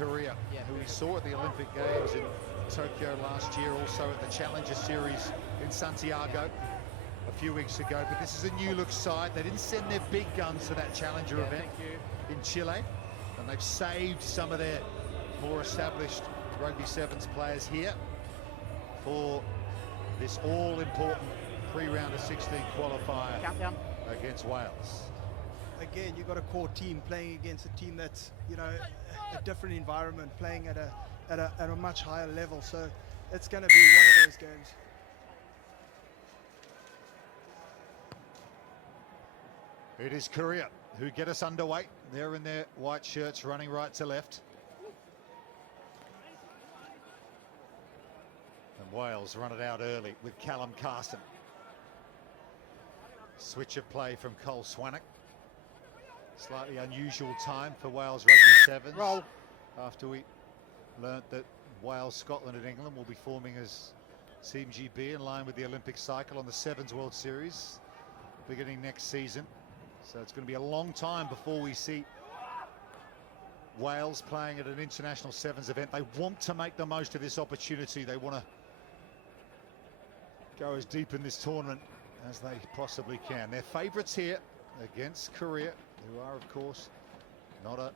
Korea, who we saw at the Olympic Games in Tokyo last year, also at the Challenger Series in Santiago a few weeks ago. But this is a new look side. They didn't send their big guns to that Challenger event in Chile, and they've saved some of their more established Rugby Sevens players here for this all-important pre-round of 16 qualifier against Wales. Again, you've got a core team playing against a team that's, you know, a different environment, playing at a much higher level. So it's going to be one of those games. It is Korea who get us underway. They're in their white shirts, running right to left. And Wales run it out early with Callum Carson. Switch of play from Cole Swanwick. Slightly unusual time for Wales Rugby Sevens. Roll. After we learnt that Wales, Scotland and England will be forming as Team GB in line with the Olympic cycle on the Sevens World Series beginning next season. So it's going to be a long time before we see Wales playing at an international Sevens event. They want to make the most of this opportunity. They want to go as deep in this tournament as they possibly can. They're favourites here against Korea, who are, of course, not a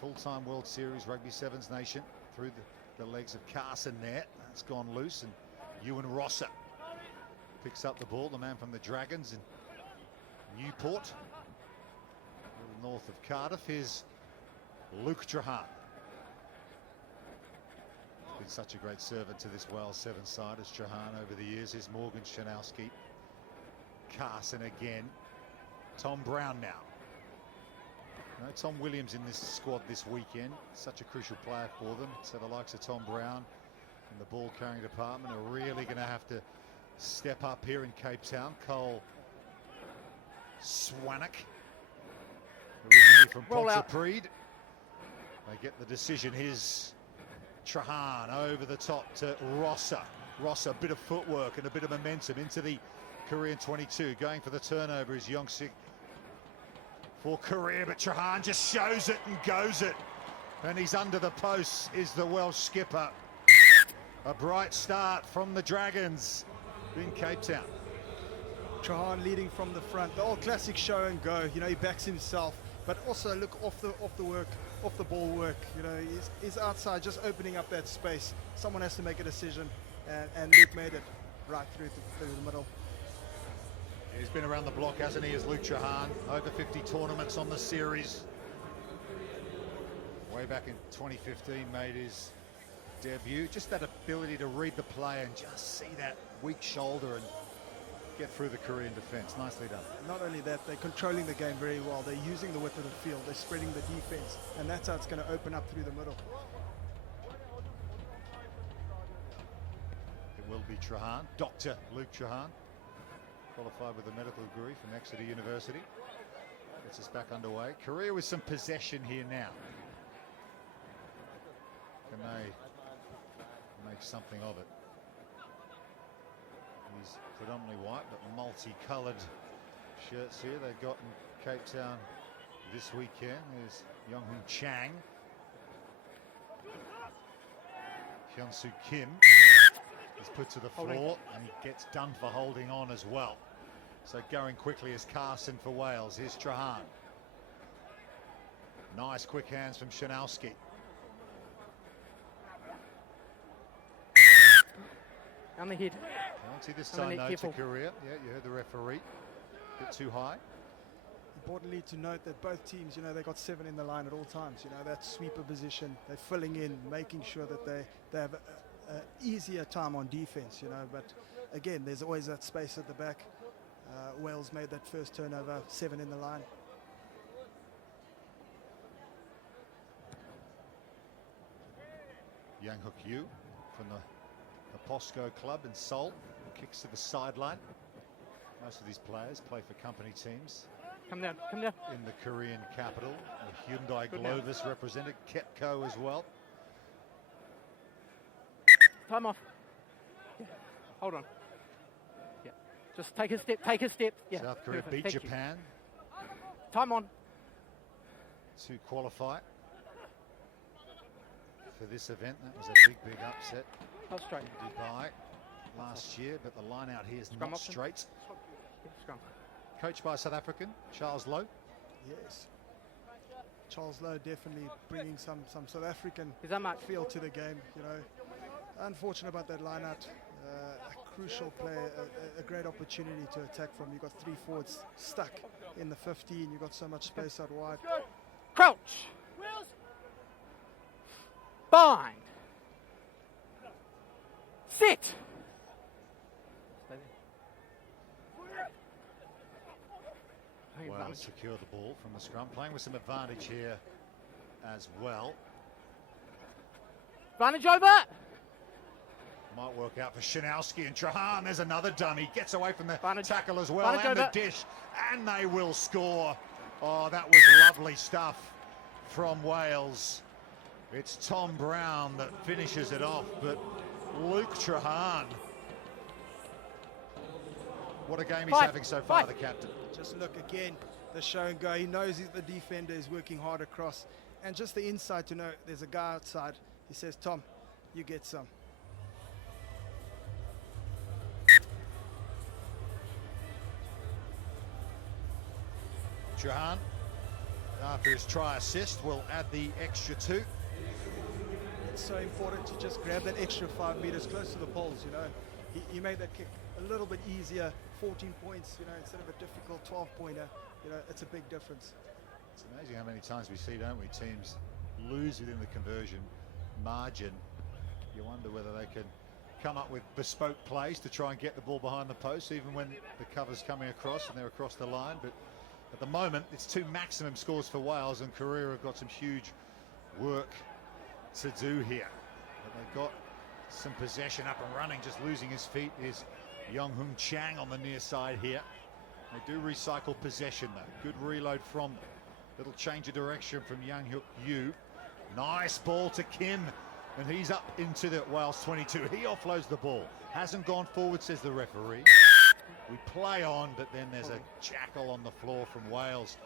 full-time World Series Rugby Sevens nation. Through the legs of Carson there. That's gone loose, and Ewan Rosser picks up the ball, the man from the Dragons in Newport, a little north of Cardiff. Here's Luke Trahan. Been such a great servant to this Wales Sevens side as Trahan over the years. Here's Morgan Shanowski. Carson again. Tom Brown now. No, Tom Williams in this squad this weekend. Such a crucial player for them. So the likes of Tom Brown in the ball carrying department are really going to have to step up here in Cape Town. Cole Swanwick, originally from Pontypridd. They get the decision. Here's Trahan over the top to Rosser. Rosser, a bit of footwork and a bit of momentum into the Korean 22. Going for the turnover is Yongsik for Korea, but Trahan just shows it and goes it. And he's under the posts, is the Welsh skipper. A bright start from the Dragons in Cape Town. Trahan leading from the front, the old classic show and go. You know, he backs himself, but also look off the ball work. You know, he's outside, just opening up that space. Someone has to make a decision, and Luke made it right through the middle. He's been around the block, hasn't he, as Luke Trahan. Over 50 tournaments on the series. Way back in 2015 made his debut. Just that ability to read the play and just see that weak shoulder and get through the Korean defence. Nicely done. Not only that, they're controlling the game very well. They're using the width of the field. They're spreading the defence, and that's how it's going to open up through the middle. It will be Trahan, Dr. Luke Trahan, qualified with a medical degree from Exeter University. Gets us back underway. Korea with some possession here now. Can they make something of it? He's predominantly white, but multicoloured shirts here they've got in Cape Town this weekend. There's Young-Hoon Chang. Hyun-Soo Kim is put to the floor, and he gets done for holding on as well. So going quickly is Carson for Wales. Here's Trahan. Nice quick hands from Shanowski. On the head. Penalty this time, no, to Korea. Yeah, you heard the referee. Bit too high. Importantly to note that both teams, you know, they got 7 in the line at all times. You know, that sweeper position, they're filling in, making sure that they have an easier time on defense, you know. But again, there's always that space at the back. Wales made that first turnover, 7 in the line. Yang Hook Yu from the POSCO club in Seoul kicks to the sideline. Most of these players play for company teams. Come down, come down. In the Korean capital. The Hyundai Glovis represented, KEPCO as well. Time off. Yeah. Hold on. Yeah. Just take a step, take a step. Yeah. South Korea beat Japan. Time on. To qualify. for this event. That was a big upset Not straight. in Dubai last year, but the line out here is Scrum not option. straight. Scrum. Coached by South African Charles Lowe. Yes. Charles Lowe definitely bringing some South African Is that much? feel to the game. You know, unfortunate about that line out. A crucial play, a great opportunity to attack from. You got 3 forwards stuck in the 15. You got so much space out wide. Crouch. Bind. Sit. Stay there. Playing Well, advantage. secure the ball from the scrum, playing with some advantage here as well. Advantage over. Might work out for Shinowski and Trahan. There's another dummy. Gets away from the Advantage. tackle as well, Advantage and the over. dish. And they will score. Oh, that was lovely stuff from Wales. It's Tom Brown that finishes it off, but Luke Trahan. What a game he's Five. having so far, Five. the captain. Just look again, the show and go. He knows the defender is working hard across. And just the insight to know there's a guy outside. He says, Tom, you get some. Trahan, after his try assist, will add the extra 2. It's so important to just grab that extra 5 meters close to the poles, you know. He made that kick a little bit easier, 14 points, you know, instead of a difficult 12-pointer. You know, it's a big difference. It's amazing how many times we see, don't we, teams lose within the conversion margin. You wonder whether they can come up with bespoke plays to try and get the ball behind the post, even when the cover's coming across and they're across the line. But at the moment, it's 2 maximum scores for Wales, and Korea have got some huge work to do here. But they've got some possession up and running. Just losing his feet is Young Hoon Chang on the near side here. They do recycle possession though. Good reload from them. Little change of direction from Yang Hyuk Yu. Nice ball to Kim, and he's up into the Wales 22. He offloads the ball. Hasn't gone forward, says the referee. We play on, but then there's a jackal on the floor from Wales.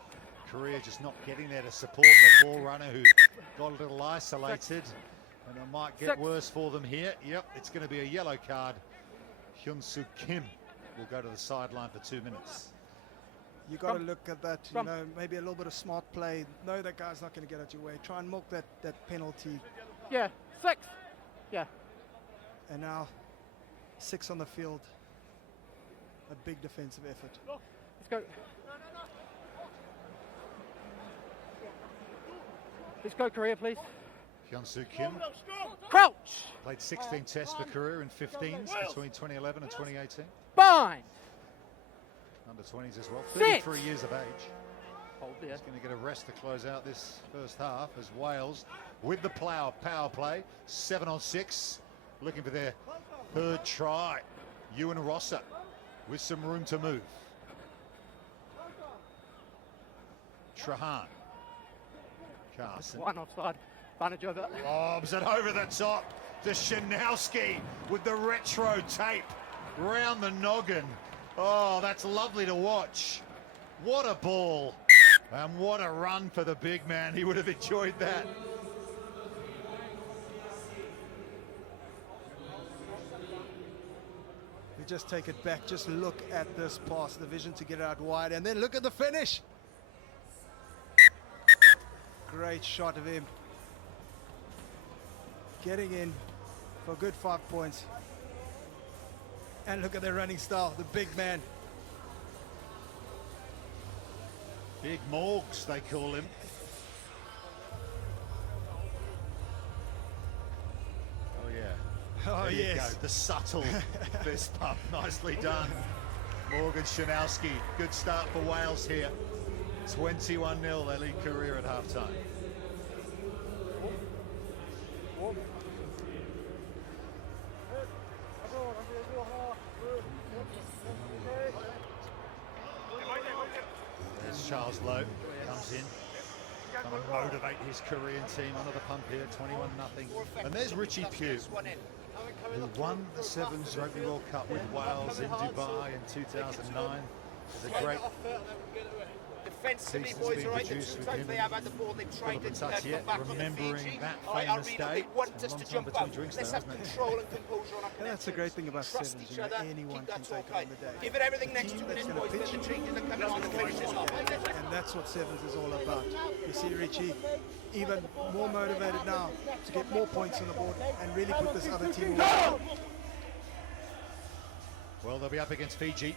Korea just not getting there to support the ball runner, who got a little isolated, and it might get worse for them here. Yep, it's going to be a yellow card. Hyun-Soo Kim will go to the sideline for 2 minutes. You got to look at that, you know, maybe a little bit of smart play. Know that guy's not going to get out your way. Try and milk that penalty. Yeah. 6. Yeah. And now 6 on the field. A big defensive effort. Let's go. Let's go, Korea, please. Hyun-Soo Kim Crouch. played 16 tests for Korea in 15s between 2011 and 2018. Bind. Under 20s as well. Sit. 33 years of age. Hold there. He's going to get a rest to close out this first half as Wales with the power play. 7 on 6. Looking for their 3rd try. Ewan Rosser with some room to move. Trahan. Carson. 1 offside. Advantage over. Lobs it over the top to Shinowski with the retro tape round the noggin. Oh, that's lovely to watch. What a ball. And what a run for the big man. He would have enjoyed that. We just take it back. Just look at this pass. The vision to get it out wide. And then look at the finish. Great shot of him. Getting in for a good 5 points. And look at their running style. The big man. Big Morgs, they call him. Oh, yeah. Oh, There you yes. go. The subtle fist pump. Nicely done. Morgan Shinowski. Good start for Wales here. 21-0. They lead Korea at halftime. There's Charles Lowe. Comes in. Trying to motivate his Korean team under the pump here. 21-0. And there's Richie Pugh, who won the Sevens Rugby World Cup with Wales in Dubai in 2009. It's a great defensively, pieces boys, being all right? The produced two with times him they have had the ball, they've tried to Philip come back on the remembering Fiji. that All right, famous Arena, day. they want It's a us long to time jump between out. drinks, Let's though, have isn't it? control and composure on our And that's the great thing about Trust sevens, each you know, other, anyone keep that can take talk it high. on the day. Give it everything next Team 2 that's minutes, gonna boys, then pitch the changes are coming on, the finishes off. And that's what sevens is all about. You see Richie even more motivated now to get more points on the board and really put this other team away. Well, they'll be up against Fiji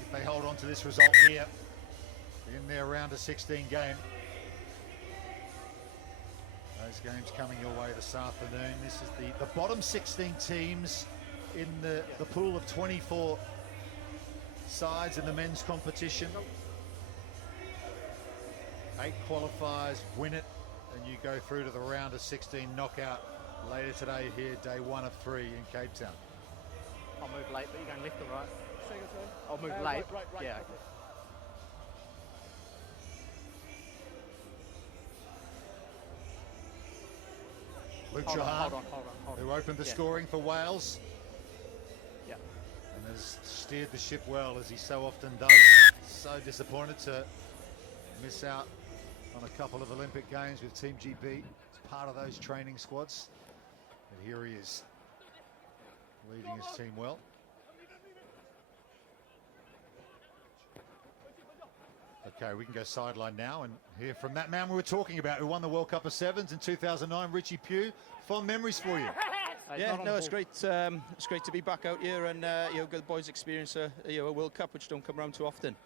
if they hold on to this result here in their round of 16 game. Those games coming your way this afternoon. This is the bottom 16 teams in the pool of 24 sides in the men's competition. 8 qualifiers win it, and you go through to the round of 16 knockout later today here, day 1 of 3 in Cape Town. I'll move late, but you're going left or right? I'll move late. Right. Yeah. Luke Hold on, Trahan, hold on. who opened the Yeah. scoring for Wales Yeah. and has steered the ship well, as he so often does. So disappointed to miss out on a couple of Olympic Games with Team GB. It's part of those training squads. And here he is, leading his team well. Okay, we can go sideline now and hear from that man we were talking about, who won the World Cup of Sevens in 2009, Richie Pugh. Fond memories for you. Yeah, no, it's great. It's great to be back out here and get the boys experience a World Cup, which don't come around too often.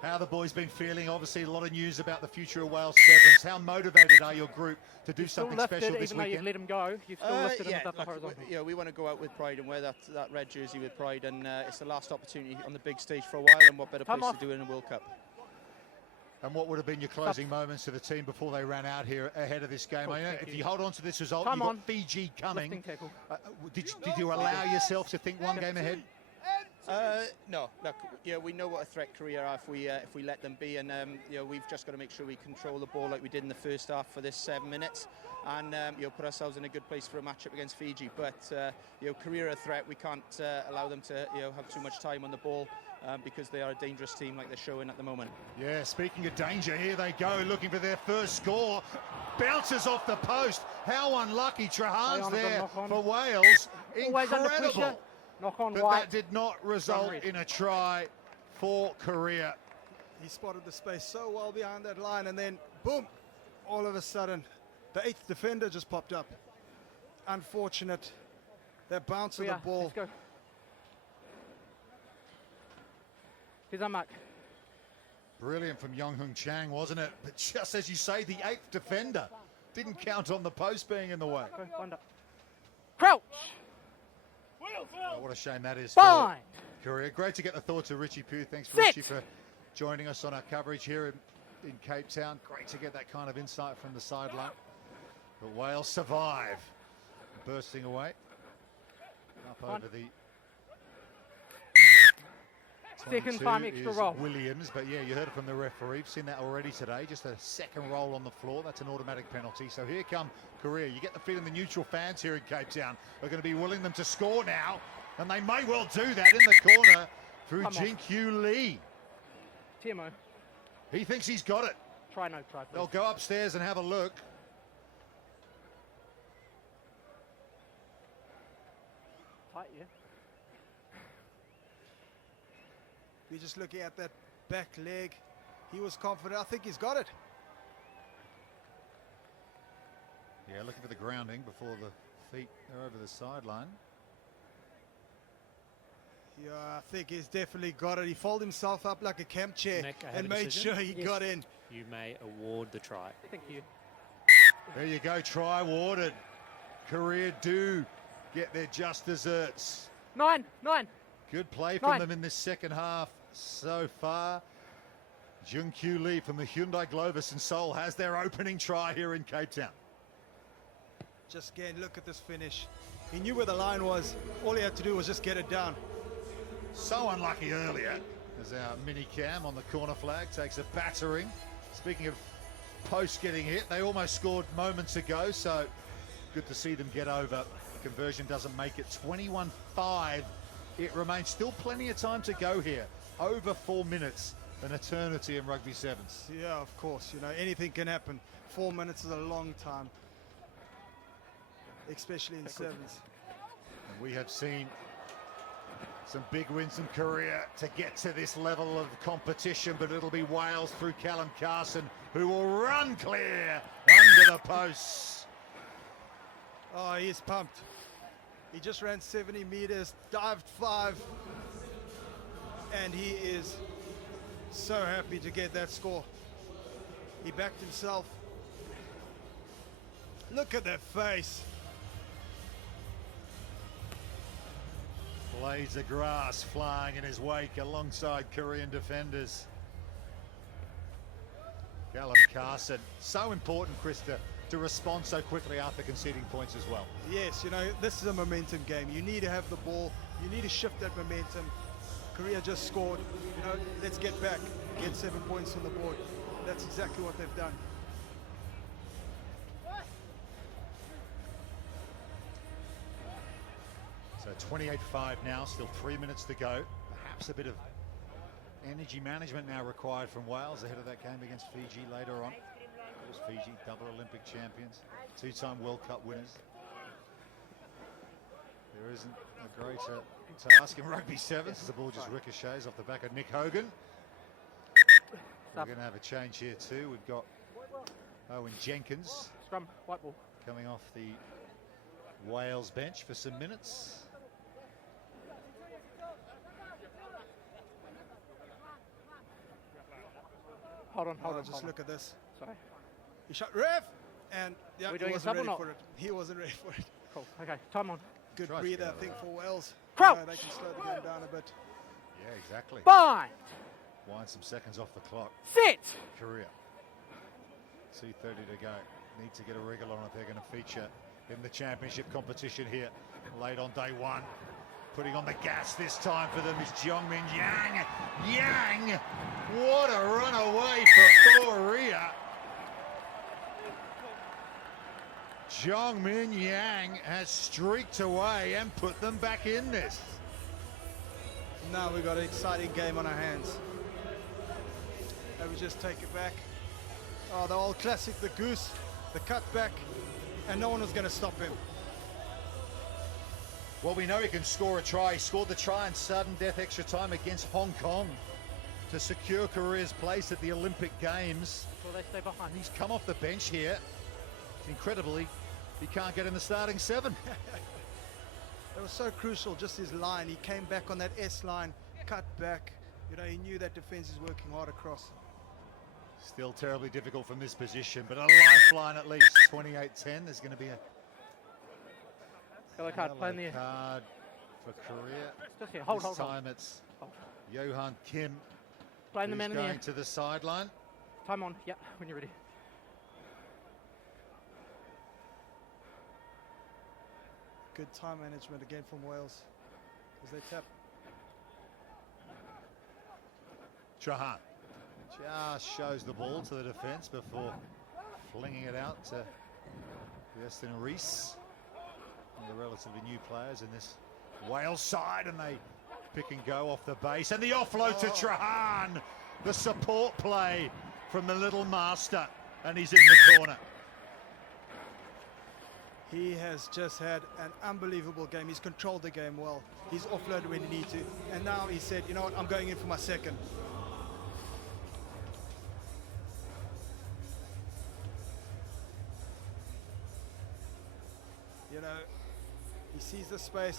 How have the boys been feeling? Obviously, a lot of news about the future of Wales Sevens. How motivated are your group to do something special this even though you've weekend? let him go, you've still lifted him above the horizontal. We want to go out with pride and wear that red jersey with pride, and it's the last opportunity on the big stage for a while, and what better place to do it in a World Cup. And what would have been your closing moments to the team before they ran out here ahead of this game? Cool, I know thank if you. you hold on to this result, Come you've got on. Fiji coming. Lifting tackle. Did you allow yourself to think one game ahead? No, look, we know what a threat Korea are if we let them be, and we've just got to make sure we control the ball like we did in the first half for this 7 minutes, and put ourselves in a good place for a matchup against Fiji. But Korea are a threat. We can't allow them to have too much time on the ball. Because they are a dangerous team like they're showing at the moment. Yeah, speaking of danger, here they go, looking for their first score. Bounces off the post. How unlucky. Trahan's there for Wales. Always under pressure. Incredible. Knock on But white. that did not result in a try for Korea. He spotted the space so well behind that line, and then boom, all of a sudden the 8th defender just popped up. Unfortunate. That bounce of the ball. Let's go. Here's our mark. Brilliant from Yong Hung Chang, wasn't it? But just as you say, the 8th defender didn't count on the post being in the way. Go, wind up. Crouch. Oh, what a shame that is Fine. for Korea. Great to get the thoughts of Richie Pugh. Thanks, Sit. Richie, for joining us on our coverage here in Cape Town. Great to get that kind of insight from the sideline. But Wales survive. Bursting away. Up over the... Second time extra is roll. Williams, but yeah, you heard it from the referee. We've seen that already today. Just a second roll on the floor. That's an automatic penalty. So here come Korea. You get the feeling the neutral fans here in Cape Town are going to be willing them to score now, and they may well do that in the corner through Jin-Kyu Lee. Timo. He thinks he's got it. Try, please. They'll go upstairs and have a look. Tight, yeah. We're just looking at that back leg. He was confident. I think he's got it. Yeah, looking for the grounding before the feet are over the sideline. Yeah, I think he's definitely got it. He folded himself up like a camp chair Nick, I have and a made decision. sure he got in. You may award the try. Thank you. There you go, try awarded. Korea do get their just desserts. 9. Good play from 9. them in this second half so far. Jin-Kyu Lee from the Hyundai Globus in Seoul has their opening try here in Cape Town. Just again, look at this finish. He knew where the line was. All he had to do was just get it down. So unlucky earlier as our mini cam on the corner flag takes a battering. Speaking of post getting hit, they almost scored moments ago, so good to see them get over. Conversion doesn't make it. 21-5. It remains still plenty of time to go here. Over 4 minutes an eternity in rugby sevens. Yeah, of course. You know, anything can happen. 4 minutes is a long time, especially in sevens. And we have seen some big wins in Korea to get to this level of competition, but it'll be Wales through Callum Carson, who will run clear under the posts. Oh, he's pumped. He just ran 70 meters, dived 5, and he is so happy to get that score. He backed himself. Look at that face. Blades of grass flying in his wake alongside Korean defenders. Callum Carson, so important, Krista, to respond so quickly after conceding points as well. Yes, you know, this is a momentum game. You need to have the ball. You need to shift that momentum. Korea just scored. You know, let's get back, get 7 points on the board. That's exactly what they've done. So 28-5 now, still 3 minutes to go. Perhaps a bit of energy management now required from Wales ahead of that game against Fiji later on. Of course, Fiji, double Olympic champions, 2-time World Cup winners. There isn't a greater task in rugby sevens as the ball just ricochets off the back of Nick Hogan. We're going to have a change here too. We've got Owen Jenkins Scrum, white ball. coming off the Wales bench for some minutes. Hold on. Just look at this. Sorry. He shot ref, and yeah, We're he doing a wasn't sub or ready not? for it. He wasn't ready for it. Cool. Okay, time on. Good Tries to breather, get I out think, of for Wales. Crouch. They can slow the game down a bit. Yeah, exactly. Bind. Wind some seconds off the clock. Sit. Korea. 2:30 to go. Need to get a wriggle on if they're going to feature in the championship competition here. Late on day one. Putting on the gas this time for them is Jongmin Yang. Yang! What a run away for Korea. Jongmin Yang has streaked away and put them back in this. Now we've got an exciting game on our hands. And we just take it back. Oh, the old classic, the goose, the cutback, and no one was going to stop him. Well, we know he can score a try. He scored the try in sudden death extra time against Hong Kong to secure Korea's place at the Olympic Games. Will they stay behind? He's come off the bench here. Incredibly, he can't get in the starting 7. It was so crucial, just his line. He came back on that S line, cut back. You know, he knew that defense is working hard across. Still terribly difficult from this position, but a lifeline at least. 28-10. There's going to be a Yellow card, play in the yellow air. card for Korea. Just here, hold. This time it's Hold. Johan Kim Playing the who's man in the air. going to the sideline. Time on, yeah, when you're ready. Good time management again from Wales as they tap. Trahan just shows the ball to the defence before flinging it out to Weston Rees. One of the relatively new players in this Wales side, and they pick and go off the base. And the offload to Trahan. The support play from the little master, and he's in the corner. He has just had an unbelievable game. He's controlled the game well. He's offloaded when he needs to. And now he said, you know what, I'm going in for my second. You know, he sees the space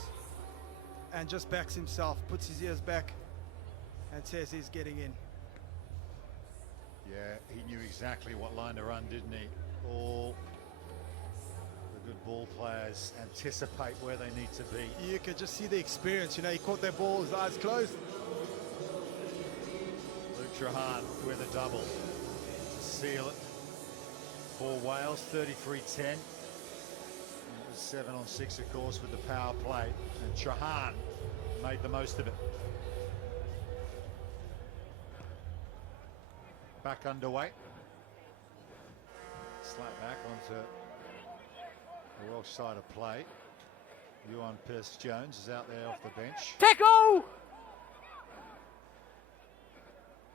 and just backs himself, puts his ears back and says he's getting in. Yeah, he knew exactly what line to run, didn't he? All the good ball players anticipate where they need to be. You could just see the experience. You know, he caught that ball, his eyes closed. Luke Trahan with a double to seal it for Wales, 33-10. It was 7 on 6, of course, with the power play, and Trahan made the most of it. Back underway. Slap back onto the Welsh side of play. Ewan Pearce-Jones is out there off the bench. Tackle!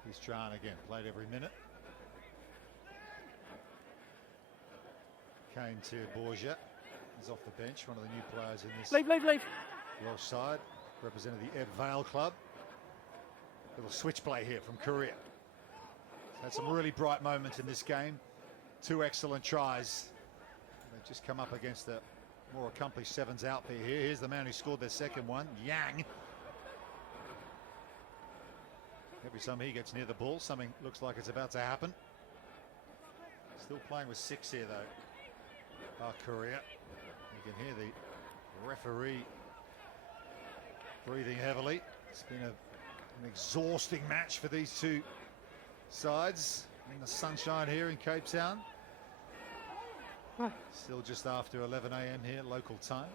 Here's Trahan again, played every minute. Came to Borgia. He's off the bench, one of the new players in this Leave. Welsh side, represented the Ebb Vale club. Little switch play here from Korea. Had some really bright moments in this game. 2 excellent tries. They've just come up against the more accomplished sevens out there here. Here's the man who scored their second one, Yang. Every time he gets near the ball, something looks like it's about to happen. Still playing with 6 here though. Korea. You can hear the referee breathing heavily. It's been an exhausting match for these two sides in the sunshine here in Cape Town. Still just after 11 a.m. here, local time.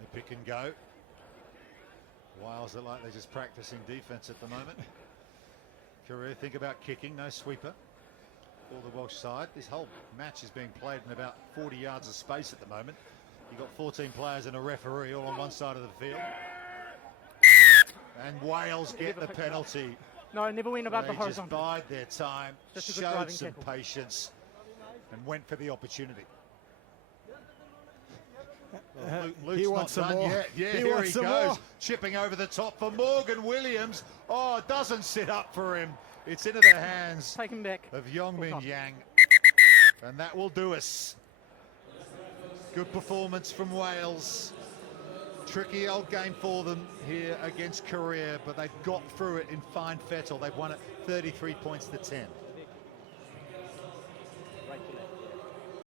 They pick and go. Wiles look like they're just practicing defense at the moment. Korea think about kicking, no sweeper for the Welsh side. This whole match is being played in about 40 yards of space at the moment. You've got 14 players and a referee all on one side of the field. And Wales get the penalty. No, never went above the They just horizontal. bide their time, Just a good showed driving some tackle. patience, and went for the opportunity. Well, Luke's he wants not some done more. yet. Yeah, He here wants he some goes, more. chipping over the top for Morgan Williams. Oh, it doesn't sit up for him. It's into the hands Take him back. of Yongmin Full Yang. And that will do us. Good performance from Wales. Tricky old game for them here against Korea, but they've got through it in fine fettle. They've won it 33 points to 10.